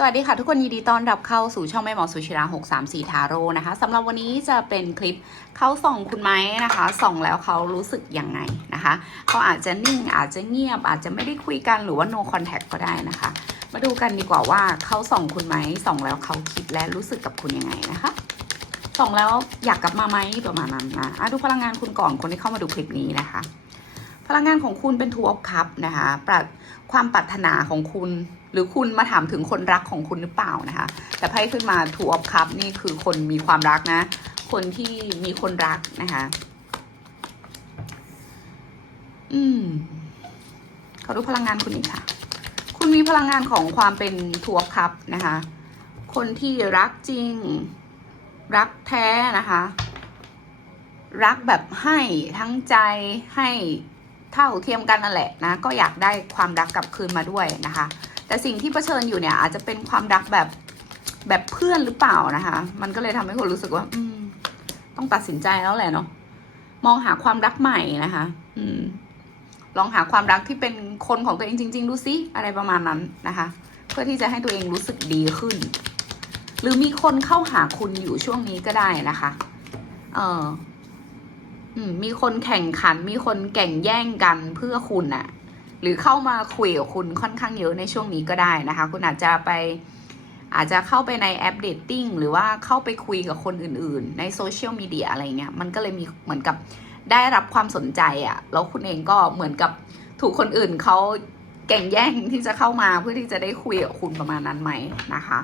สวัสดีค่ะทุกคนยินดีต้อนรับเข้าสู่ช่องแม่หมอสุชิรา634 ทาโร่นะคะสำหรับวันนี้จะเป็นคลิปเขาส่องคุณไหมนะคะส่องแล้วเขารู้สึกยังไงนะคะเขาอาจจะนิ่งอาจจะเงียบ อาจจะไม่ได้คุยกันหรือว่า no contact ก็ได้นะคะ มาดูกันดีกว่าว่าเขาส่องคุณไหมส่องแล้วเขาคิดและรู้สึกกับคุณยังไงนะคะส่องแล้วอยากกลับมาไหมประมาณนั้นนะะดูพลังงานคุณก่อนคนที่เข้ามาดูคลิปนี้นะคะ พลังงานของคุณเป็นทูออฟคัพนะคะปรัดความปรารถนาของคุณ หรือคุณมาถามถึงคนรักของคุณหรือเปล่านะคะ แต่ไพ่ขึ้นมาทูออฟคัพนี่คือคนมีความรักนะ คนที่มีคนรักนะคะอืมเขาดูพลังงานคุณอีกค่ะ คุณมีพลังงานของความเป็นทูออฟคัพนะคะ คนที่รักจริง รักแท้นะคะ รักแบบให้ทั้งใจให้ เท่าเทียมกันนั่นแหละนะ ก็อยากได้ความรักกลับคืนมาด้วยนะคะ แต่สิ่งที่เผชิญอยู่เนี่ย อาจจะเป็นความรักแบบแบบเพื่อนหรือเปล่านะคะ มันก็เลยทำให้คนรู้สึกว่า อืม ต้องตัดสินใจแล้วแหละเนาะมองหาความรักใหม่นะคะ อืม ลองหาความรักที่เป็นคนของตัวเองจริง ๆ ดูซิอะไรประมาณนั้นนะคะ เพื่อที่จะให้ตัวเองรู้สึกดีขึ้น หรือมีคนเข้าหาคุณอยู่ช่วงนี้ก็ได้นะคะ เออ มีคนแข่งขัน มีคนแก่งแย่งกันเพื่อคุณน่ะหรือเข้ามาคุยกับคุณค่อนข้างเยอะในช่วงนี้ก็ได้นะคะ คุณอาจจะไปอาจจะเข้าไปในแอปเดตติ้งหรือว่าเข้าไปคุยกับคนอื่นๆ ในโซเชียลมีเดียอะไรเงี้ยมันก็เลยมีเหมือนกับได้รับความสนใจอะ่ะ แล้วคุณเองก็เหมือนกับถูกคนอื่นเขาแก่งแย่งที่จะเข้ามาเพื่อที่จะได้คุยกับคุณประมาณนั้นไหมนะคะ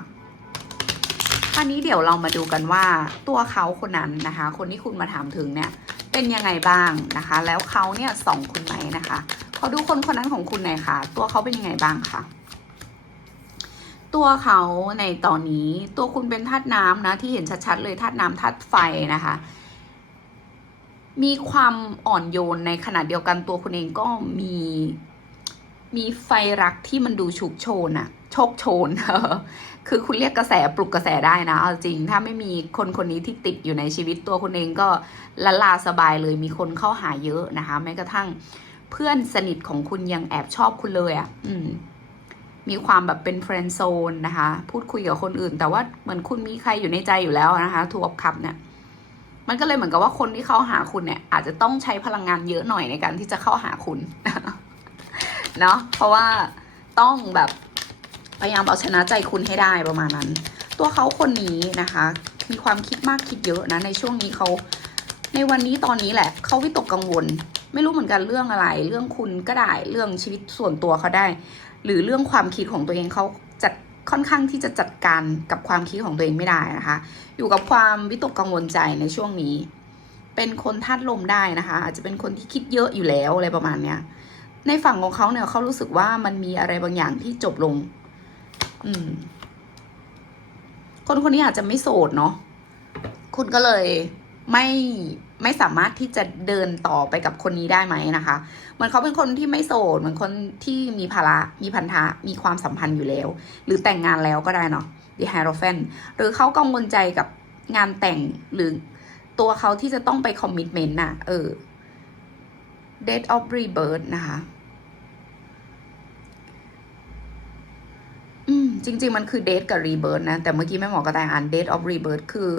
อันนี้เดี๋ยวเรามาดูกันว่าตัวเขาคนนั้นนะคะ คนที่คุณมาถามถึงเนี่ย เป็นยังไงบ้างนะคะ แล้วเขาเนี่ยส่องคุณไหมนะคะเขาดูคนคนนั้นของคุณหน่อยค่ะ ตัวเขาเป็นยังไงบ้างคะตัวเขาในตอนนี้ตัวคุณเป็นธาตุน้ำนะ ที่เห็นชัดๆเลยธาตุน้ำธาตุไฟนะคะ มีความอ่อนโยนในขณะเดียวกันตัวคุณเองก็มีมีไฟรักที่มันดูฉุกโชนอะโชคโชน คือคุณเรียกกระแสปลุกกระแสได้นะเอาจริง ถ้าไม่มีคนคนนี้ที่ติดอยู่ในชีวิตตัวคุณเองก็ละลาสบายเลยมีคนเข้าหาเยอะนะคะ แม้กระทั่งเพื่อนสนิทของคุณยังแอบชอบคุณเลยอะ่ะ อืม มีความแบบเป็นเฟรนด์โซนนะคะ พูดคุยกับคนอื่น แต่ว่าเหมือนคุณมีใครอยู่ในใจอยู่แล้วนะคะทูออฟคัพเนี่ยมันก็เลยเหมือนกับว่าคนที่เข้าหาคุณเนี่ย อาจจะต้องใช้พลังงานเยอะหน่อยในการที่จะเข้าหาคุณเนาะเพราะว่าต้องแบบ พยายามเอาชนะใจคุณให้ได้ประมาณนั้น ตัวเขาคนนี้นะคะ มีความคิดมากคิดเยอะนะในช่วงนี้เขาในวันนี้ตอนนี้แหละเขาวิตกกังวล ไม่รู้เหมือนกันเรื่องอะไร เรื่องคุณก็ได้เรื่องชีวิตส่วนตัวเขาได้ หรือเรื่องความคิดของตัวเองเขาจัดค่อนข้างที่จะจัดการกับความคิดของตัวเองไม่ได้นะคะ อยู่กับความวิตกกังวลใจในช่วงนี้ เป็นคนธาตุลมได้นะคะ อาจจะเป็นคนที่คิดเยอะอยู่แล้วอะไรประมาณเนี้ยในฝั่งของเขาเนี่ยเขารู้สึกว่ามันมีอะไรบางอย่างที่จบลง อืม คนคนนี้อาจจะไม่โสดเนาะคุณก็เลยไม่ไม่สามารถที่จะเดินต่อไปกับคนนี้ได้ไหมนะคะเหมือนเขาเป็นคนที่ไม่โสดเหมือนคนที่มีภาระมีพันธะมีความสัมพันธ์อยู่แล้ว หรือแต่งงานแล้วก็ได้เนาะ The Hierophant หรือเขากังวลใจกับงานแต่งหรือตัวเขาที่จะต้องไปคอมมิ t เมนต์น่ะ เออ Date of Rebirth นะคะ อืมจริง ๆ มันคือ Date กับ Rebirth นะ แต่เมื่อกี้แม่หมอกระต่ายอ่าน Date of Rebirth คือ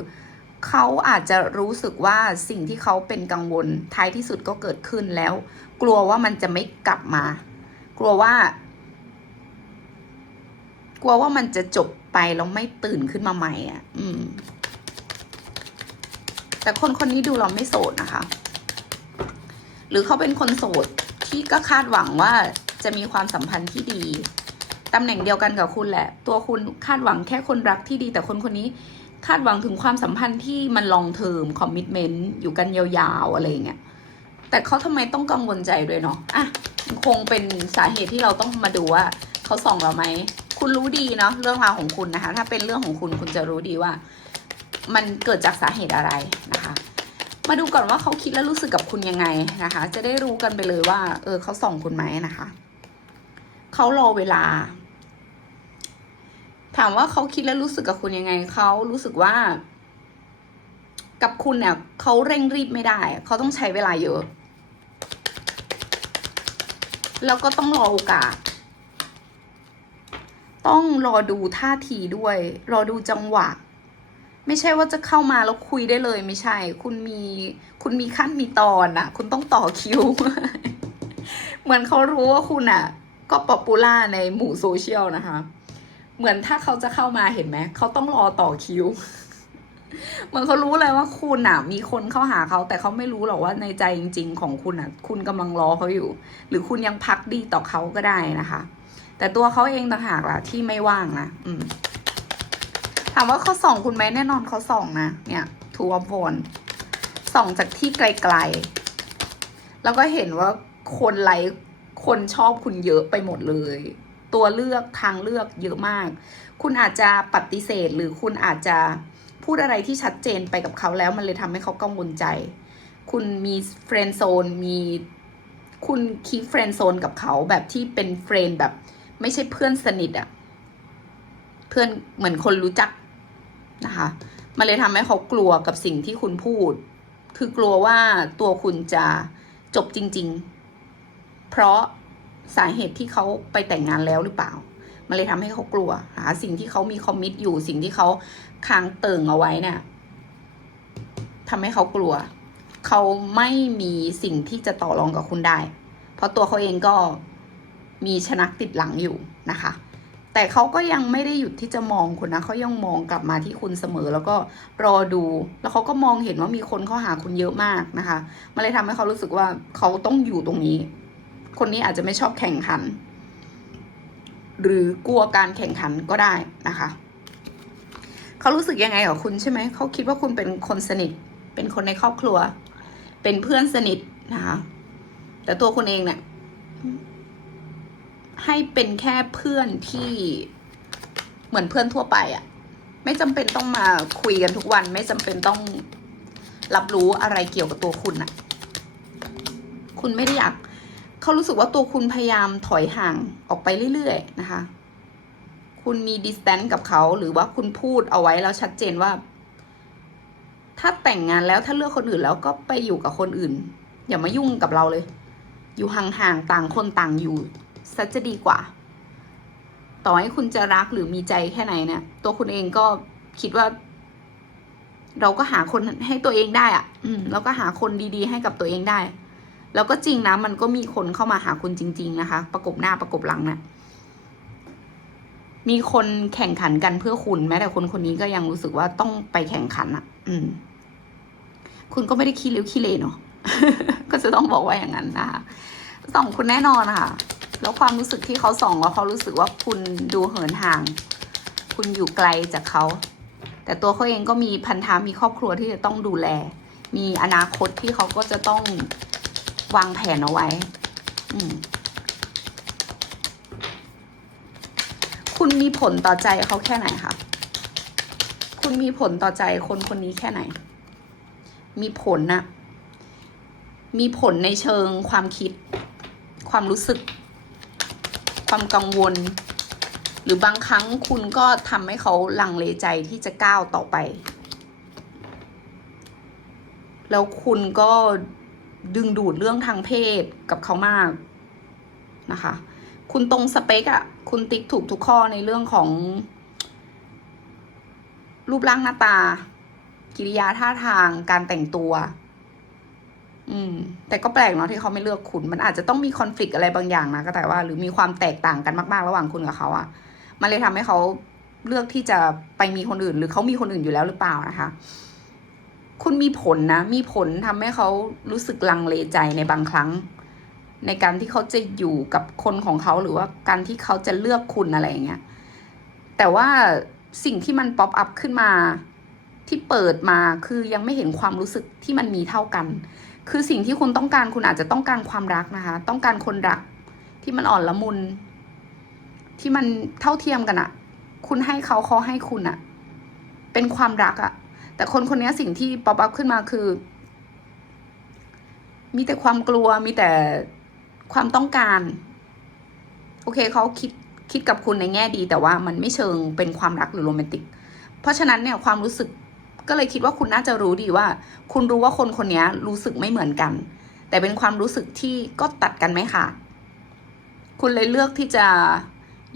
เขาอาจจะรู้สึกว่าสิ่งที่เขาเป็นกังวลท้ายที่สุดก็เกิดขึ้นแล้ว กลัวว่ามันจะไม่กลับมา กลัวว่า กลัวว่ามันจะจบไปแล้วไม่ตื่นขึ้นมาใหม่อะ อืม แต่คนคนนี้ดูเราไม่โสดนะคะ หรือเขาเป็นคนโสดที่ก็คาดหวังว่าจะมีความสัมพันธ์ที่ดี ตำแหน่งเดียวกันกับคุณแหละ ตัวคุณคาดหวังแค่คนรักที่ดี แต่คนคนนี้คาดหวังถึงความสัมพันธ์ที่มันลองเทอมคอมมิชเมนต์อยู่กันยาวๆอะไรอย่างเงี้ยแต่เขาทำไมต้องกังวลใจด้วยเนาะอะคงเป็นสาเหตุที่เราต้องมาดูว่าเขาส่องเราไหมคุณรู้ดีเนาะเรื่องราวของคุณนะคะ ถ้าเป็นเรื่องของคุณคุณจะรู้ดีว่า มันเกิดจากสาเหตุอะไรนะคะ มาดูก่อนว่าเขาคิดและรู้สึกกับคุณยังไงนะคะ จะได้รู้กันไปเลยว่า เออเขาส่องคุณไหมนะคะ เขารอเวลา ถามว่าเขาคิดและรู้สึกกับคุณยังไงเขารู้สึกว่า กับคุณเนี่ยเขาเร่งรีบไม่ได้เขาต้องใช้เวลาเยอะ แล้วก็ต้องรอโอกาส ต้องรอดูท่าทีด้วย รอดูจังหวะไม่ใช่ว่าจะเข้ามาแล้วคุยได้เลยไม่ใช่ คุณมีคุณมีขั้นมีตอนอะคุณต้องต่อคิว เหมือนเขารู้ว่าคุณอะ ก็ป๊อปปูล่าในหมู่โซเชียลนะคะ เหมือนถ้าเขาจะเข้ามาเห็นไหม เขาต้องรอต่อคิวเหมือนเขารู้เลยว่าคุณอะ มีคนเข้าหาเขา แต่เขาไม่รู้หรอกว่าในใจจริง ๆ ของคุณอะ คุณกำลังรอเขาอยู่ หรือคุณยังพักดีต่อเขาก็ได้นะคะ แต่ตัวเขาเองต่างหากล่ะ ที่ไม่ว่างนะอืม ถามว่าเขาส่องคุณไหมแน่นอนเขาส่องนะเนี่ยทูอัพโนส่องจากที่ไกลๆแล้วก็เห็นว่าคนไลค์ คนชอบคุณเยอะไปหมดเลย ตัวเลือกทางเลือกเยอะมาก คุณอาจจะปฏิเสธหรือคุณอาจจะพูดอะไรที่ชัดเจนไปกับเขาแล้วมันเลยทำให้เขากังวลใจ คุณมีเฟรนด์โซนมีคุณคีเฟรนด์โซนกับเขาแบบที่เป็นเฟรนด์แบบ ไม่ใช่เพื่อนสนิทอะเพื่อนเหมือนคนรู้จักนะคะมันเลยทำให้เขากลัวกับสิ่งที่คุณพูด คือกลัวว่าตัวคุณจะจบจริง ๆ เพราะสาเหตุที่เขาไปแต่งงานแล้วหรือเปล่า มันเลยทำให้เขากลัว หา สิ่งที่เขามีคอมมิตอยู่ สิ่งที่เขาค้างเติ่งเอาไว้เนี่ยทำให้เขากลัว เขาไม่มีสิ่งที่จะต่อรองกับคุณได้ เพราะตัวเขาเองก็มีชนักติดหลังอยู่นะคะ แต่เขาก็ยังไม่ได้หยุดที่จะมองคุณนะ เขายังมองกลับมาที่คุณเสมอ แล้วก็รอดู แล้วเขาก็มองเห็นว่ามีคนเข้าหาคุณเยอะมากนะคะ มันเลยทำให้เขารู้สึกว่าเขาต้องอยู่ตรงนี้ คนนี้อาจจะไม่ชอบแข่งขัน หรือกลัวการแข่งขันก็ได้นะคะเขารู้สึกยังไงกับคุณใช่ไหมเขาคิดว่าคุณเป็นคนสนิท เป็นคนในครอบครัว เป็นเพื่อนสนิทนะคะแต่ตัวคุณเองเนี่ยให้เป็นแค่เพื่อนที่เหมือนเพื่อนทั่วไปอะ่ะ ไม่จำเป็นต้องมาคุยกันทุกวัน ไม่จำเป็นต้องรับรู้อะไรเกี่ยวกับตัวคุณอะ่ะ คุณไม่ได้อยาก เขารู้สึกว่าตัวคุณพยายามถอยห่างออกไปเรื่อยๆนะคะ คุณมีดิสแตนต์กับเขาหรือว่าคุณพูดเอาไว้แล้วชัดเจนว่า ถ้าแต่งงานแล้วถ้าเลือกคนอื่นแล้วก็ไปอยู่กับคนอื่น อย่ามายุ่งกับเราเลย อยู่ห่างๆต่างคนต่างอยู่ซะจะดีกว่า ต่อให้คุณจะรักหรือมีใจแค่ไหนเนี่ยตัวคุณเองก็คิดว่า เราก็หาคนให้ตัวเองได้อะอืมแล้วก็หาคนดีๆ ให้กับตัวเองได้ แล้วก็จริงนะ มันก็มีคนเข้ามาหาคุณจริง ๆ นะคะ ประกบหน้าประกบหลังนะ่ะมีคนแข่งขันกันเพื่อคุณ แม้แต่คนคนนี้ก็ยังรู้สึกว่าต้องไปแข่งขันอะ่ะ อืม คุณก็ไม่ได้ขี้ริ้วขี้เลเนาะก็จะต้องบอกว่าอย่างนั้นนะคะส่องคุณแน่นอนค่ะ แล้วความรู้สึกที่เขาส่องว่าเขารู้สึกว่าคุณดูเหินห่าง คุณอยู่ไกลจากเขา แต่ตัวเขาเองก็มีพันธะมีครอบครัวที่จะต้องดูแล มีอนาคตที่เขาก็จะต้อง วางแผนเอาไว้คุณมีผลต่อใจเขาแค่ไหนคะ คุณมีผลต่อใจคนคนนี้แค่ไหน มีผลนะมีผลในเชิงความคิด ความรู้สึก ความกังวล หรือบางครั้งคุณก็ทำให้เขาลังเลใจที่จะก้าวต่อไป แล้วคุณก็ ดึงดูดเรื่องทางเพศกับเขามากนะคะ คุณตรงสเปคอะคุณติ๊กถูกทุกข้อในเรื่องของ รูปร่างหน้าตา กิริยาท่าทางการแต่งตัว อืม แต่ก็แปลกเนาะที่เขาไม่เลือกคุณ มันอาจจะต้องมีคอน FLICT อะไรบางอย่างนะก็แต่ว่า หรือมีความแตกต่างกันมาก ๆ ระหว่างคุณกับเขาอะมันเลยทำให้เขาเลือกที่จะไปมีคนอื่น หรือเขามีคนอื่นอยู่แล้วหรือเปล่านะคะ คุณมีผลนะ มีผลทำให้เขารู้สึกลังเลใจในบางครั้ง ในการที่เขาจะอยู่กับคนของเขาหรือว่าการที่เขาจะเลือกคุณอะไรอย่างเงี้ย แต่ว่าสิ่งที่มันป๊อปอัพขึ้นมาที่เปิดมาคือยังไม่เห็นความรู้สึกที่มันมีเท่ากัน คือสิ่งที่คุณต้องการคุณอาจจะต้องการความรักนะคะ ต้องการคนรักที่มันอ่อนละมุน ที่มันเท่าเทียมกันอะคุณให้เขาเขาให้คุณอะเป็นความรักอะ แต่คนคนนี้สิ่งที่ป๊อปอัพขึ้นมาคือ มีแต่ความกลัวมีแต่ความต้องการ โอเคเขาคิดคิดกับคุณในแง่ดี แต่ว่ามันไม่เชิงเป็นความรักหรือโรแมนติก เพราะฉะนั้นเนี่ยความรู้สึกก็เลยคิดว่าคุณน่าจะรู้ดีว่า คุณรู้ว่าคนคนนี้รู้สึกไม่เหมือนกัน แต่เป็นความรู้สึกที่ก็ตัดกันไหมค่ะคุณเลยเลือกที่จะ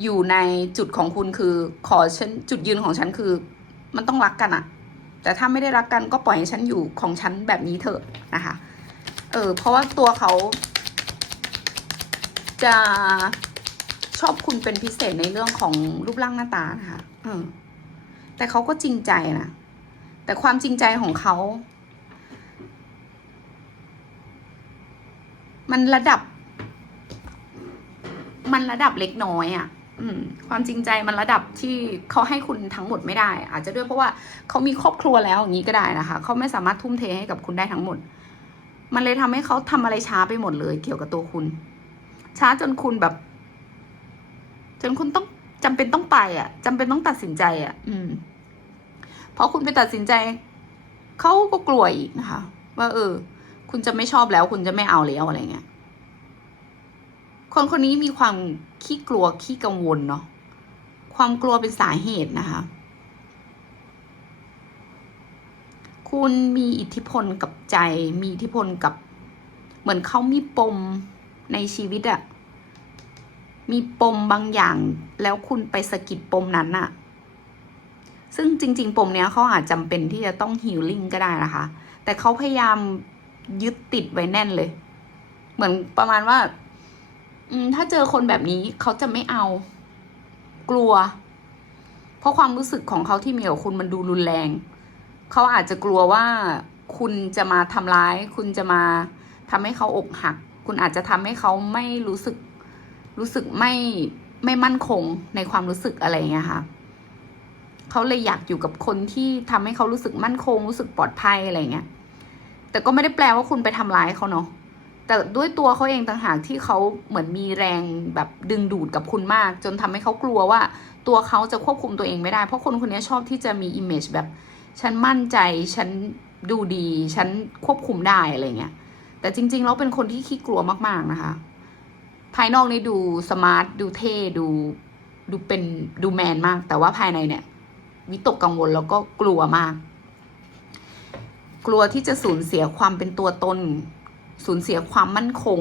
อยู่ในจุดของคุณคือ ขอฉันจุดยืนของฉันคือ มันต้องรักกันอะ แต่ถ้าไม่ได้รักกันก็ปล่อยให้ฉันอยู่ของฉันแบบนี้เถอะนะคะ เออเพราะว่าตัวเขา จะชอบคุณเป็นพิเศษในเรื่องของรูปร่างหน้าตานะคะเออแต่เขาก็จริงใจนะแต่ความจริงใจของเขา มันระดับ มันระดับเล็กน้อยอะ่ะ ความจริงใจมันระดับที่เขาให้คุณทั้งหมดไม่ได้ อาจจะด้วยเพราะว่าเขามีครอบครัวแล้วอย่างนี้ก็ได้นะคะเขาไม่สามารถทุ่มเทให้กับคุณได้ทั้งหมด มันเลยทำให้เขาทำอะไรช้าไปหมดเลย เกี่ยวกับตัวคุณ ช้าจนคุณแบบ จนคุณต้องจำเป็นต้องไปอะจำเป็นต้องตัดสินใจอะ อืมเพราะคุณไปตัดสินใจเขาก็กลัวอีกนะคะ ว่า เออ คุณจะไม่ชอบแล้ว คุณจะไม่เอาแล้วอะไรเงี้ย คนคนนี้มีความขี้กลัวขี้กังวลเนาะความกลัวเป็นสาเหตุนะคะ คุณมีอิทธิพลกับใจ มีอิทธิพลกับ เหมือนเขามีปมในชีวิตอะมีปมบางอย่าง แล้วคุณไปสะกิดปมนั้นอะซึ่งจริง ๆ ปมเนี้ยเขาอาจจำเป็นที่จะต้องฮิลลิ่งก็ได้นะคะ แต่เขาพยายามยึดติดไว้แน่นเลย เหมือนประมาณว่า อืม ถ้าเจอคนแบบนี้เขาจะไม่เอา กลัว เพราะความรู้สึกของเขาที่มีกับคุณมันดูรุนแรง เขาอาจจะกลัวว่าคุณจะมาทำร้าย คุณจะมาทำให้เขาอกหัก คุณอาจจะทำให้เขาไม่รู้สึก รู้สึกไม่ไม่มั่นคงในความรู้สึกอะไรอย่างเงี้ยค่ะเขาเลยอยากอยู่กับคนที่ทำให้เขารู้สึกมั่นคงรู้สึกปลอดภัยอะไรเงี้ย แต่ก็ไม่ได้แปลว่าคุณไปทำร้ายเขาเนาะ แต่ด้วยตัวเขาเองต่างหากที่เขาเหมือนมีแรงแบบดึงดูดกับคุณมาก จนทำให้เขากลัวว่าตัวเขาจะควบคุมตัวเองไม่ได้ เพราะคนคนนี้ชอบที่จะมีอิมเมจแบบ ฉันมั่นใจ ฉันดูดี ฉันควบคุมได้อะไรเงี้ย แต่จริงๆแล้วเป็นคนที่ขี้กลัวมากๆนะคะ ภายนอกนี่ดูสมาร์ท ดูเท่ ดู ดูเป็นดูแมนมาก แต่ว่าภายในเนี่ยวิตกกังวลแล้วก็กลัวมาก กลัวที่จะสูญเสียความเป็นตัวตน สูญเสียความมั่นคง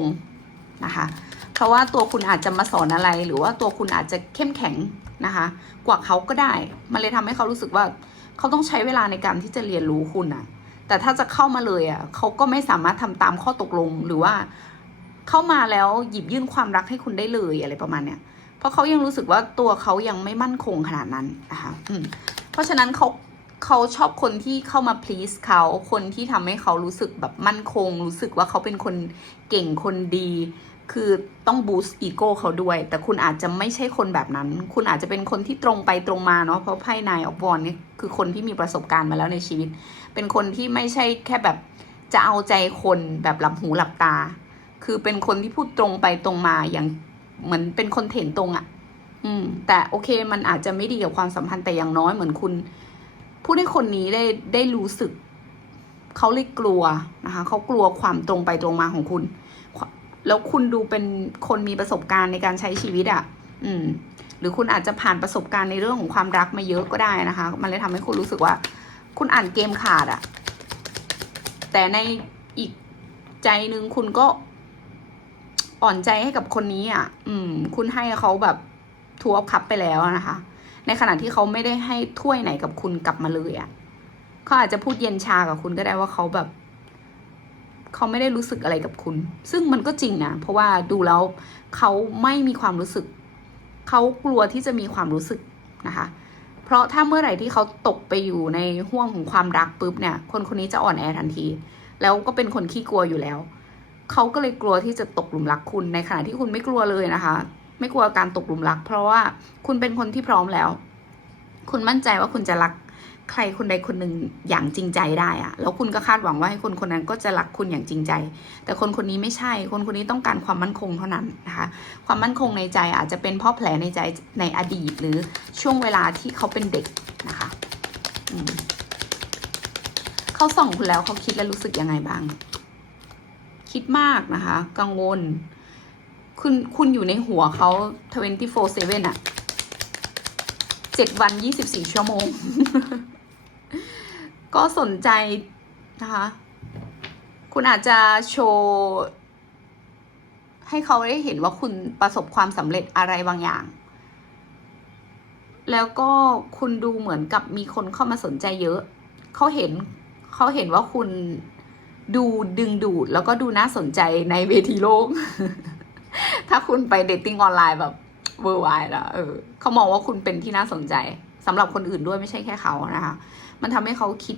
นะคะเพราะว่าตัวคุณอาจจะมาสอนอะไร หรือว่าตัวคุณอาจจะเข้มแข็งนะคะ กว่าเขาก็ได้ มันเลยทำให้เขารู้สึกว่าเขาต้องใช้เวลาในการที่จะเรียนรู้คุณอะแต่ถ้าจะเข้ามาเลยอะเขาก็ไม่สามารถทำตามข้อตกลงหรือว่าเข้ามาแล้วหยิบยื่นความรักให้คุณได้เลยอะไรประมาณเนี้ยเพราะเขายังรู้สึกว่าตัวเขายังไม่มั่นคงขนาดนั้นนะคะเพราะฉะนั้นเขา เขาชอบคนที่เข้ามา please เขาคนที่ทำให้เขารู้สึกแบบมั่นคง รู้สึกว่าเขาเป็นคนเก่งคนดี คือต้อง boost ego เขาด้วย แต่คุณอาจจะไม่ใช่คนแบบนั้น คุณอาจจะเป็นคนที่ตรงไปตรงมาเนาะเพราะไพ่นายออกบอลเนี่ยคือคนที่มีประสบการณ์มาแล้วในชีวิต เป็นคนที่ไม่ใช่แค่แบบจะเอาใจคนแบบหลับหูหลับตา คือเป็นคนที่พูดตรงไปตรงมาอย่างเหมือนเป็นคนเถนตรงอะ่ะ อืม แต่โอเคมันอาจจะไม่ดีกับความสัมพันธ์แต่อย่างน้อยเหมือนคุณ พูดให้คนนี้ได้ได้รู้สึก เขาเลยกลัวนะคะเขากลัวความตรงไปตรงมาของคุณ แล้วคุณดูเป็นคนมีประสบการณ์ในการใช้ชีวิตอะ่ะ อืม หรือคุณอาจจะผ่านประสบการณ์ในเรื่องของความรักมาเยอะก็ได้นะคะ มันเลยทำให้คุณรู้สึกว่า คุณอ่านเกมขาดอะ่ะ แต่ในอีกใจหนึ่งคุณก็อ่อนใจให้กับคนนี้อะ อืม คุณให้เขาแบบทัวร์คัพไปแล้วนะคะ ในขณะที่เขาไม่ได้ให้ถ้วยไหนกับคุณกลับมาเลยอะเขาอาจจะพูดเย็นชากับคุณก็ได้ว่าเขาแบบเขาไม่ได้รู้สึกอะไรกับคุณ ซึ่งมันก็จริงนะเพราะว่าดูแล้วเขาไม่มีความรู้สึก เขากลัวที่จะมีความรู้สึกนะคะ เพราะถ้าเมื่อไหร่ที่เขาตกไปอยู่ในห่วงของความรักปุ๊บเนี่ย คนคนนี้จะอ่อนแอทันที แล้วก็เป็นคนขี้กลัวอยู่แล้ว เขาก็เลยกลัวที่จะตกหลุมรักคุณในขณะที่คุณไม่กลัวเลยนะคะ ไม่กลัวการตกหลุมรัก เพราะว่าคุณเป็นคนที่พร้อมแล้ว คุณมั่นใจว่าคุณจะรักใครคนใดคนหนึ่งอย่างจริงใจได้อะแล้วคุณก็คาดหวังว่าให้คนคนนั้นก็จะรักคุณอย่างจริงใจ แต่คนคนนี้ไม่ใช่ คนคนนี้ต้องการความมั่นคงเท่านั้นนะคะ ความมั่นคงในใจอาจจะเป็นเพ่อแผลในใจในอดีต หรือช่วงเวลาที่เขาเป็นเด็กนะคะเขาส่องคุณแล้วเขาคิดและรู้สึกยังไงบ้าง คิดมากนะคะ กังวล คุณคุณอยู่ในหัวเขา 24/7อะเจ็ดวัน 24 ชั่วโมง ก็สนใจนะคะ คุณอาจจะโชว์ให้เขาได้เห็นว่าคุณประสบความสำเร็จอะไรบางอย่าง แล้วก็คุณดูเหมือนกับมีคนเข้ามาสนใจเยอะ เขาเห็นเขาเห็นว่าคุณดูดึงดูดแล้วก็ดูน่าสนใจในเวทีโลก ถ้าคุณไปเดทติ้งออนไลน์แบบเวอร์ไวแล้วเออเขามองว่าคุณเป็นที่น่าสนใจสำหรับคนอื่นด้วยไม่ใช่แค่เขานะคะ มันทำให้เขาคิด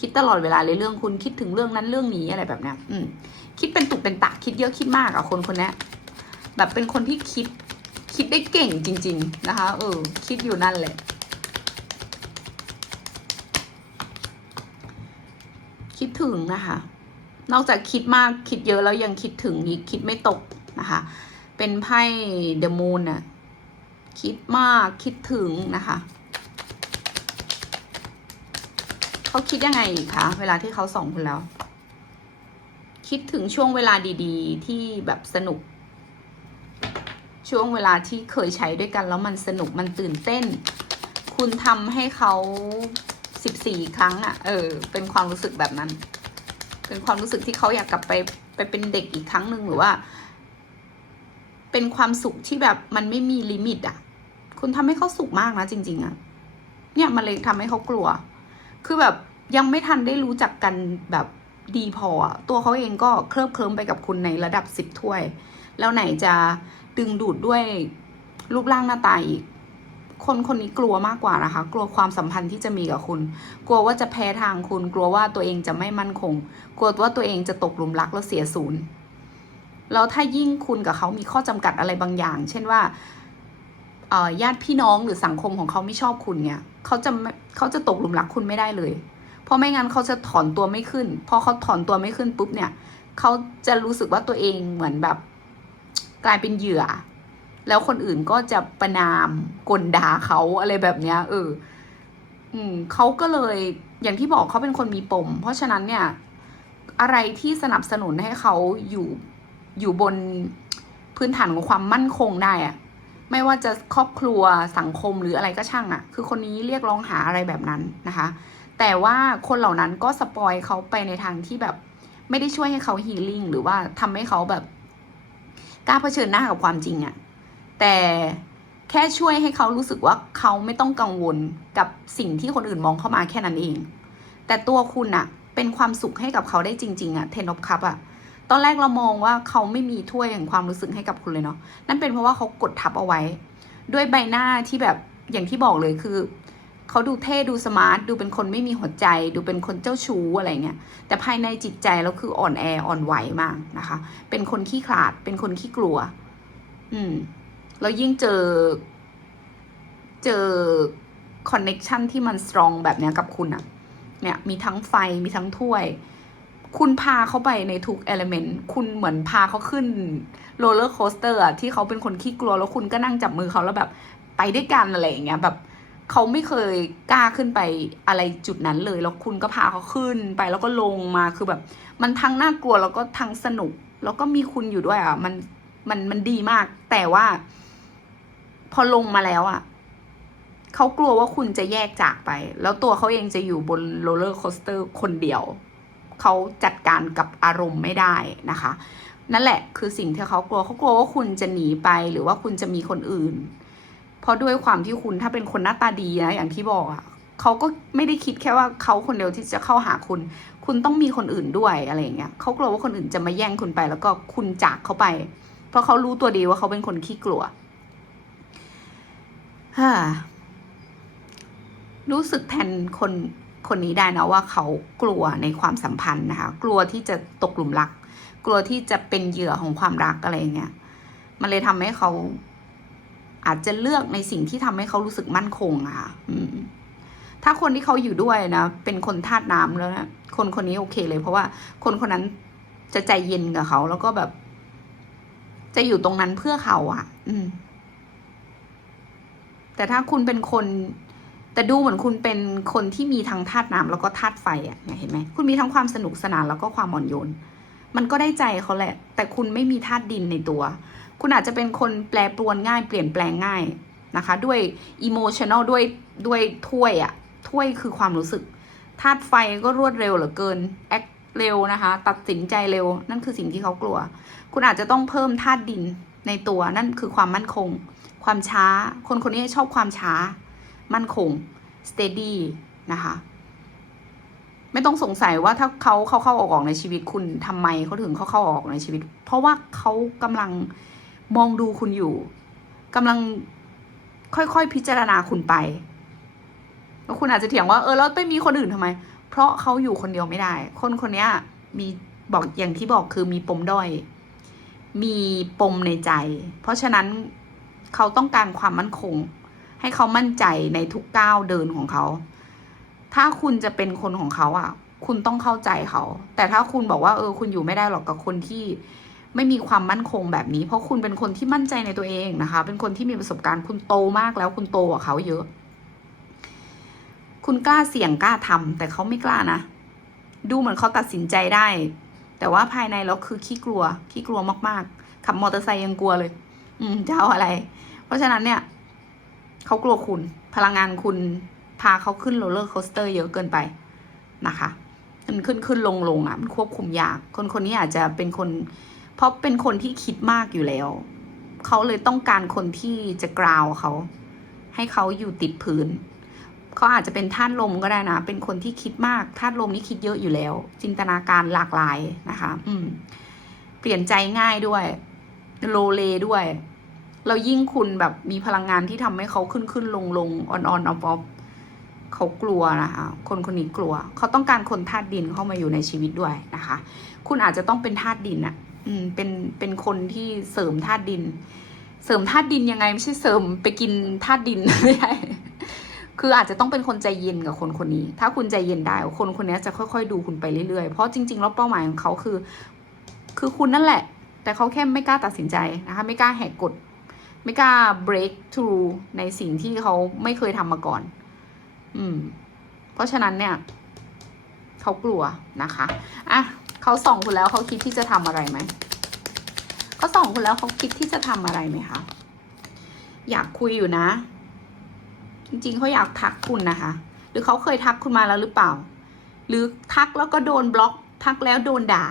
คิดตลอดเวลาเลยเรื่องคุณคิดถึงเรื่องนั้นเรื่องนี้อะไรแบบเนี้ยอืมคิดเป็นตุกเป็นตะคิดเยอะคิดมากอะคนคนนี้แบบเป็นคนที่คิดคิดได้เก่งจริง ๆ นะคะ เออ คิดอยู่นั่นแหละ คิดถึงนะคะ นอกจากคิดมากคิดเยอะแล้วยังคิดถึงอีกคิดไม่ตก นะคะ เป็นไพ่เดอะมูนน่ะคิดมากคิดถึงนะคะเขาคิดยังไงคะเวลาที่เขาส่องคุณแล้ว คิดถึงช่วงเวลาดีๆ ที่แบบสนุก ช่วงเวลาที่เคยใช้ด้วยกันแล้วมันสนุกมันตื่นเต้น คุณทำให้เขาสิบสี่ครั้งอะ่ะ เออ เป็นความรู้สึกแบบนั้น เป็นความรู้สึกที่เขาอยากกลับไปไปเป็นเด็กอีกครั้งหนึ่งหรือว่า เป็นความสุขที่แบบมันไม่มีลิมิต อะ คุณทำให้เขาสุขมากนะจริง ๆ อะ เนี่ยมันเลยทำให้เขากลัว คือแบบยังไม่ทันได้รู้จักกันแบบดีพอ ตัวเขาเองก็เคลิบเคลิ้มไปกับคุณในระดับสิบถ้วย แล้วไหนจะดึงดูดด้วยรูปร่างหน้าตาอีก คนคนนี้กลัวมากกว่านะคะ กลัวความสัมพันธ์ที่จะมีกับคุณ กลัวว่าจะแพ้ทางคุณ กลัวว่าตัวเองจะไม่มั่นคง กลัวว่าตัวเองจะตกหลุมรักแล้วเสียศูนย์ แล้วถ้ายิ่งคุณกับเขามีข้อจำกัดอะไรบางอย่าง เช่นว่าญาติพี่น้องหรือสังคมของเขาไม่ชอบคุณเนี่ยเขาจะเขาจะตกหลุมรักคุณไม่ได้เลย เพราะไม่งั้นเขาจะถอนตัวไม่ขึ้น พอเขาถอนตัวไม่ขึ้นปุ๊บเนี่ยเขาจะรู้สึกว่าตัวเองเหมือนแบบ กลายเป็นเหยื่อ แล้วคนอื่นก็จะประนามกลด่าเขาอะไรแบบเนี้ยเออ อืมเขาก็เลยอย่างที่บอกเขาเป็นคนมีปม เพราะฉะนั้นเนี่ย อะไรที่สนับสนุนให้เขาอยู่ อยู่บนพื้นฐานของความมั่นคงได้อะไม่ว่าจะครอบครัวสังคมหรืออะไรก็ช่างอะคือคนนี้เรียกร้องหาอะไรแบบนั้นนะคะ แต่ว่าคนเหล่านั้นก็สปอยเขาไปในทางที่แบบ ไม่ได้ช่วยให้เขาฮีลิ่งหรือว่าทำให้เขาแบบกล้าเผชิญหน้ากับความจริงอะแต่แค่ช่วยให้เขารู้สึกว่าเขาไม่ต้องกังวลกับสิ่งที่คนอื่นมองเข้ามาแค่นั้นเอง แต่ตัวคุณอะเป็นความสุขให้กับเขาได้จริง ๆอะเทนอฟคัพอะ ตอนแรกเรามองว่าเขาไม่มีถ้วยแห่งความรู้สึกให้กับคุณเลยเนาะนั่นเป็นเพราะว่าเขากดทับเอาไว้ ด้วยใบหน้าที่แบบอย่างที่บอกเลยคือเขาดูเท่ดูสมาร์ทดูเป็นคนไม่มีหัวใจ ดูเป็นคนเจ้าชู้อะไรเงี้ยแต่ภายในจิตใจแล้วคืออ่อนแออ่อนไหวมากนะคะ เป็นคนขี้ขลาดเป็นคนขี้กลัว อืมแล้วยิ่งเจอ เจอคอนเน็ชันที่มันสตรองแบบเนี้ยกับคุณอะเนี่ยมีทั้งไฟมีทั้งถ้วย คุณพาเขาไปในทุกเอลเมนต์คุณเหมือนพาเขาขึ้นโรลเลอร์โคสเตอร์อะที่เขาเป็นคนขี้กลัวแล้วคุณก็นั่งจับมือเขาแล้วแบบไปด้วยกันอะไรอย่างเงี้ยแบบเขาไม่เคยกล้าขึ้นไปอะไรจุดนั้นเลย แล้วคุณก็พาเขาขึ้นไปแล้วก็ลงมาคือแบบ มันทั้งน่ากลัวแล้วก็ทั้งสนุก แล้วก็มีคุณอยู่ด้วยอะ มันมันมันดีมาก แต่ว่า พอลงมาแล้วอะเขากลัวว่าคุณจะแยกจากไป แล้วตัวเขาเองจะอยู่บนโรลเลอร์โคสเตอร์คนเดียว เขาจัดการกับอารมณ์ไม่ได้นะคะ นั่นแหละคือสิ่งที่เขากลัวเขากลัวว่าคุณจะหนีไปหรือว่าคุณจะมีคนอื่น เพราะด้วยความที่คุณถ้าเป็นคนหน้าตาดีนะอย่างที่บอกอะเขาก็ไม่ได้คิดแค่ว่าเขาคนเดียวที่จะเข้าหาคุณ คุณต้องมีคนอื่นด้วยอะไรเงี้ยเขากลัวว่าคนอื่นจะมาแย่งคุณไป แล้วก็คุณจากเขาไป เพราะเขารู้ตัวดีว่าเขาเป็นคนขี้กลัวฮ่ารู้สึกแทนคน คนนี้ได้นะว่าเขากลัวในความสัมพันธ์นะคะ กลัวที่จะตกหลุมรัก กลัวที่จะเป็นเหยื่อของความรักอะไรเงี้ยมันเลยทำให้เขาอาจจะเลือกในสิ่งที่ทำให้เขารู้สึกมั่นคงอะค่ะถ้าคนที่เขาอยู่ด้วยนะ เป็นคนธาตุน้ำแล้วนะคนคนนี้โอเคเลย เพราะว่าคนคนนั้นจะใจเย็นกับเขา แล้วก็แบบ จะอยู่ตรงนั้นเพื่อเขาอะอืม แต่ถ้าคุณเป็นคน แต่ดูเหมือนคุณเป็นคนที่มีทั้งธาตุน้ำแล้วก็ธาตุไฟอะเนี่ยเห็นไหมคุณมีทั้งความสนุกสนานแล้วก็ความอ่อนโยน มันก็ได้ใจเขาแหละ แต่คุณไม่มีธาตุดินในตัว คุณอาจจะเป็นคนแปรปรวนง่าย เปลี่ยนแปลงง่ายนะคะ ด้วยอิโมชันอลด้วยด้วยถ้วยอะถ้วยคือความรู้สึกธาตุไฟก็รวดเร็วเหลือเกินแอคเร็วนะคะ ตัดสินใจเร็ว นั่นคือสิ่งที่เขากลัว คุณอาจจะต้องเพิ่มธาตุดินในตัวนั่นคือความมั่นคง ความช้า คนคนนี้ชอบความช้า มั่นคง steady นะคะไม่ต้องสงสัยว่าถ้าเขาเข้าเข้าออกออกในชีวิตคุณทำไมเขาถึงเข้าเข้าออกในชีวิต เพราะว่าเขากำลังมองดูคุณอยู่กำลังค่อยๆพิจารณาคุณไปแล้วคุณอาจจะเถียงว่าเออแล้วไปมีคนอื่นทำไม เพราะเขาอยู่คนเดียวไม่ได้ คนคนนี้มีบอกอย่างที่บอกคือมีปมด้อย มีปมในใจ เพราะฉะนั้นเขาต้องการความมั่นคง ให้เขามั่นใจในทุกก้าวเดินของเขา ถ้าคุณจะเป็นคนของเขาอะ คุณต้องเข้าใจเขา แต่ถ้าคุณบอกว่าเออ คุณอยู่ไม่ได้หรอกกับคนที่ไม่มีความมั่นคงแบบนี้ เพราะคุณเป็นคนที่มั่นใจในตัวเองนะคะ เป็นคนที่มีประสบการณ์คุณโตมากแล้วคุณโตกว่าเขาเยอะ คุณกล้าเสี่ยงกล้าทำแต่เขาไม่กล้านะ ดูเหมือนเขาตัดสินใจได้ แต่ว่าภายในแล้วคือขี้กลัวขี้กลัวมากๆ ขับมอเตอร์ไซค์ยังกลัวเลย อืมจะเอาอะไร เพราะฉะนั้นเนี่ย เขากลัวคุณ พลังงานคุณพาเขาขึ้นโรลเลอร์โคสเตอร์เยอะเกินไปนะคะมันขึ้นขึ้นลงลงอะมันควบคุมยาก คนคนนี้อาจจะเป็นคน เพราะเป็นคนที่คิดมากอยู่แล้ว เขาเลยต้องการคนที่จะกราวเขา ให้เขาอยู่ติดพื้น เขาอาจจะเป็นธาตุลมก็ได้นะ เป็นคนที่คิดมากธาตุลมนี่คิดเยอะอยู่แล้ว จินตนาการหลากหลายนะคะ อืม เปลี่ยนใจง่ายด้วย โลเลด้วย เรายิ่งคุณแบบมีพลังงานที่ทำให้เขาขึ้นขึ้นลงลงอ่อนออนออฟออฟเขากลัวนะคะ คนคนนี้กลัว เขาต้องการคนธาตุดินเข้ามาอยู่ในชีวิตด้วยนะคะ คุณอาจจะต้องเป็นธาตุดินอะอืมเป็นเป็นคนที่เสริมธาตุดิน เสริมธาตุดินยังไงไม่ใช่เสริมไปกินธาตุดินไม่ใช่คืออาจจะต้องเป็นคนใจเย็นกับคนคนนี้ ถ้าคุณใจเย็นได้ คนคนนี้จะค่อยๆ ดูคุณไปเรื่อยๆ เพราะจริงๆ แล้วเป้าหมายของเขาคือ คือคุณนั่นแหละ แต่เขาแค่ไม่กล้าตัดสินใจนะคะ ไม่กล้าแหกกฎ ไม่กล้า break through ในสิ่งที่เขาไม่เคยทำมาก่อน อืม เพราะฉะนั้นเนี่ย เขากลัวนะคะ อะเขาส่องคุณแล้วเขาคิดที่จะทำอะไรไหมเขาส่องคุณแล้วเขาคิดที่จะทำอะไรไหมคะอยากคุยอยู่นะ จริงๆเขาอยากทักคุณนะคะ หรือเขาเคยทักคุณมาแล้วหรือเปล่า หรือทักแล้วก็โดนบล็อก ทักแล้วโดนด่า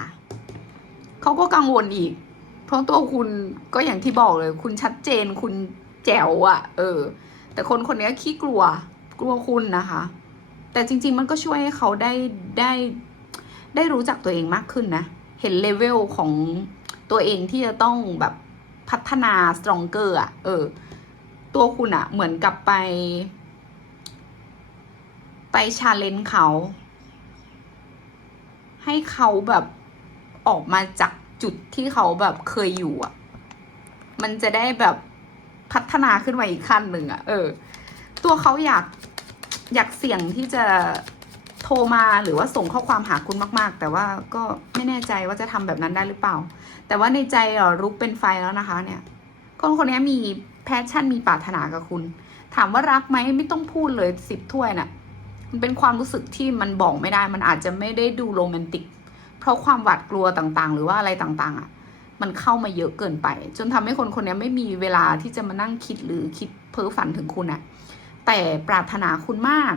เขาก็กังวลอีก เพราะตัวคุณก็อย่างที่บอกเลย คุณชัดเจนคุณแจ๋วอะ่ะ เออ แต่คนคนนี้ขี้กลัว กลัวคุณนะคะ แต่จริง ๆ มันก็ช่วยให้เขาได้ได้ได้รู้จักตัวเองมากขึ้นนะ เห็นเลเวลของตัวเองที่จะต้องแบบพัฒนา stronger อะ เออ ตัวคุณอะเหมือนกับไป ไปชาเลนจ์เขา ให้เขาแบบออกมาจาก จุดที่เขาแบบเคยอยู่อะมันจะได้แบบพัฒนาขึ้นมาอีกขั้นหนึ่งอะเออ ตัวเขาอยากอยากเสี่ยงที่จะโทรมาหรือว่าส่งข้อความหาคุณมาก ๆ แต่ว่าก็ไม่แน่ใจว่าจะทำแบบนั้นได้หรือเปล่า แต่ว่าในใจเรารุกเป็นไฟแล้วนะคะ เนี่ย คนคนนี้มีแพชชั่นมีปรารถนากับคุณ ถามว่ารักไหมไม่ต้องพูดเลยสิบถ้วยน่ะมันเป็นความรู้สึกที่มันบอกไม่ได้ มันอาจจะไม่ได้ดูโรแมนติก เพราะความหวาดกลัวต่างๆ หรือว่าอะไรต่างๆ อะ มันเข้ามาเยอะเกินไป จนทำให้คนคนนี้ไม่มีเวลาที่จะมานั่งคิดหรือคิดเพ้อฝันถึงคุณอะแต่ปรารถนาคุณมาก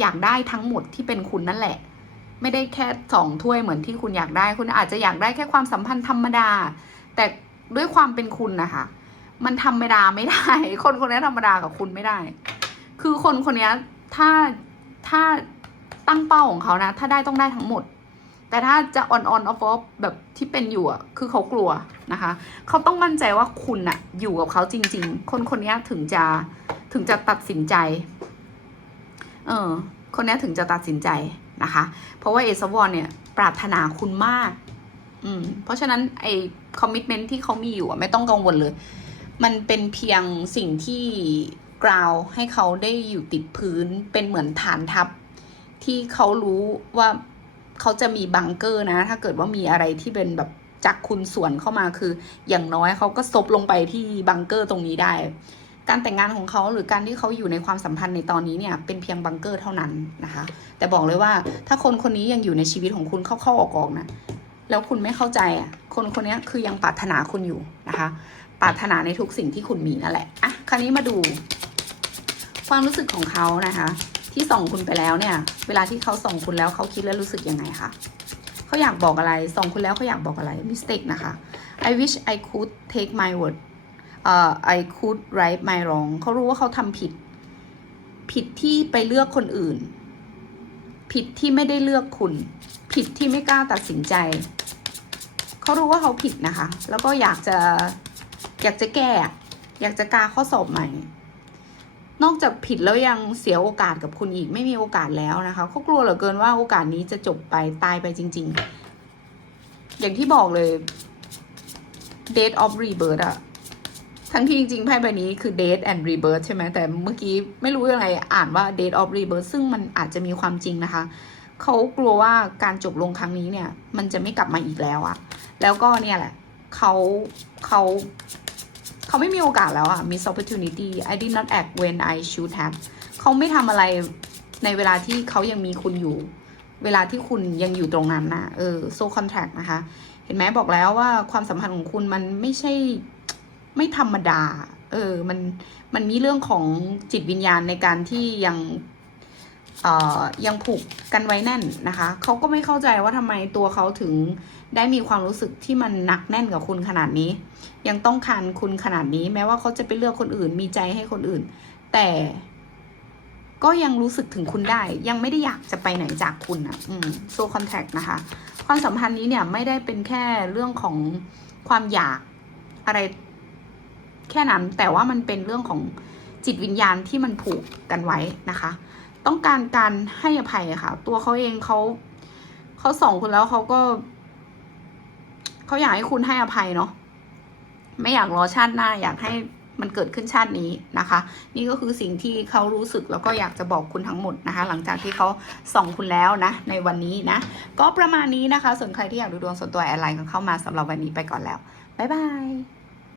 อยากได้ทั้งหมดที่เป็นคุณนั่นแหละ ไม่ได้แค่สองถ้วยเหมือนที่คุณอยากได้ คุณอาจจะอยากได้แค่ความสัมพันธ์ธรรมดา แต่ด้วยความเป็นคุณนะคะมันธรรมดาไม่ได้ คนคนนี้ธรรมดากับคุณไม่ได้ คือคนคนนี้ถ้าถ้าตั้งเป้าของเขานะ ถ้าได้ต้องได้ทั้งหมด แต่ถ้าจะออนออนออฟออฟแบบที่เป็นอยู่อะคือเขากลัวนะคะ เขาต้องมั่นใจว่าคุณอะอยู่กับเขาจริง ๆ คนคนนี้ถึงจะถึงจะตัดสินใจ เออ คนนี้ถึงจะตัดสินใจนะคะ เพราะว่าเอซวอนเนี่ย ปรารถนาคุณมาก อืม เพราะฉะนั้นไอ้คอมมิชเมนที่เขามีอยู่อะไม่ต้องกังวลเลย มันเป็นเพียงสิ่งที่กราวให้เขาได้อยู่ติดพื้นเป็นเหมือนฐานทัพที่เขารู้ว่า เขาจะมีบังเกอร์นะ ถ้าเกิดว่ามีอะไรที่เป็นแบบจากคุณส่วนเข้ามาคือ อย่างน้อยเขาก็ซบลงไปที่บังเกอร์ตรงนี้ได้ การแต่งงานของเขาหรือการที่เขาอยู่ในความสัมพันธ์ในตอนนี้เนี่ยเป็นเพียงบังเกอร์เท่านั้นนะคะ แต่บอกเลยว่าถ้าคนคนนี้ยังอยู่ในชีวิตของคุณเข้าๆออกๆนะแล้วคุณไม่เข้าใจอะคนคนนี้คือยังปรารถนาคุณอยู่นะคะปรารถนาในทุกสิ่งที่คุณมีนั่นแหละอะคราวนี้มาดูความรู้สึกของเขานะคะ ที่ส่งคุณไปแล้วเนี่ย เวลาที่เขาส่งคุณแล้วเขาคิดและรู้สึกยังไงคะเขาอยากบอกอะไร ส่งคุณแล้วเขาอยากบอกอะไร mistake นะคะ I wish I could take my word เอ่อ I could right my wrong เขารู้ว่าเขาทำผิด ผิดที่ไปเลือกคนอื่น ผิดที่ไม่ได้เลือกคุณ ผิดที่ไม่กล้าตัดสินใจ เขารู้ว่าเขาผิดนะคะ แล้วก็อยากจะ อยากจะแก้ อยากจะกาข้อสอบใหม่ นอกจากผิดแล้วยังเสียโอกาสกับคุณอีกไม่มีโอกาสแล้วนะคะเขากลัวเหลือเกินว่าโอกาสนี้จะจบไปตายไปจริง ๆ อย่างที่บอกเลย date of rebirth อะทั้งที่จริงๆไพ่ใบนี้คือ date and rebirth ใช่ไหมแต่เมื่อกี้ไม่รู้ยังไงอ่านว่า date of rebirth ซึ่งมันอาจจะมีความจริงนะคะเขากลัวว่าการจบลงครั้งนี้เนี่ย มันจะไม่กลับมาอีกแล้วอะแล้วก็เนี่ยแหละเขาเขา เขาไม่มีโอกาสแล้วอะ miss opportunity I did not act when I should have เขาไม่ทำอะไรในเวลาที่เขายังมีคุณอยู่ เวลาที่คุณยังอยู่ตรงนั้นนะเออ so contract นะคะ เห็นไหมบอกแล้วว่าความสัมพันธ์ของคุณมันไม่ใช่ไม่ธรรมดา เออ มัน มันมีเรื่องของจิตวิญญาณในการที่ยัง ยังผูกกันไว้แน่นนะคะ เขาก็ไม่เข้าใจว่าทำไมตัวเขาถึงได้มีความรู้สึกที่มันหนักแน่นกับคุณขนาดนี้ ยังต้องการคุณขนาดนี้ แม้ว่าเขาจะไปเลือกคนอื่น มีใจให้คนอื่น แต่ก็ยังรู้สึกถึงคุณได้ ยังไม่ได้อยากจะไปไหนจากคุณอะอืมโซคอนแทคนะคะ ความสัมพันธ์นี้เนี่ยไม่ได้เป็นแค่เรื่องของความอยากอะไรแค่นั้น แต่ว่ามันเป็นเรื่องของจิตวิญญาณที่มันผูกกันไว้นะคะ ต้องการการให้อภัยค่ะ ตัวเขาเองเขาเขาส่องคุณแล้วเขาก็เขาอยากให้คุณให้อภัยเนาะไม่อยากรอชาติหน้า อยากให้มันเกิดขึ้นชาตินี้นะคะ นี่ก็คือสิ่งที่เขารู้สึกแล้วก็อยากจะบอกคุณทั้งหมดนะคะ หลังจากที่เขาส่องคุณแล้วนะ ในวันนี้นะ ก็ประมาณนี้นะคะ ส่วนใครที่อยากดูดวงส่วนตัวแอดไลน์กันเข้ามาสำหรับวันนี้ไปก่อนแล้ว บ๊ายบาย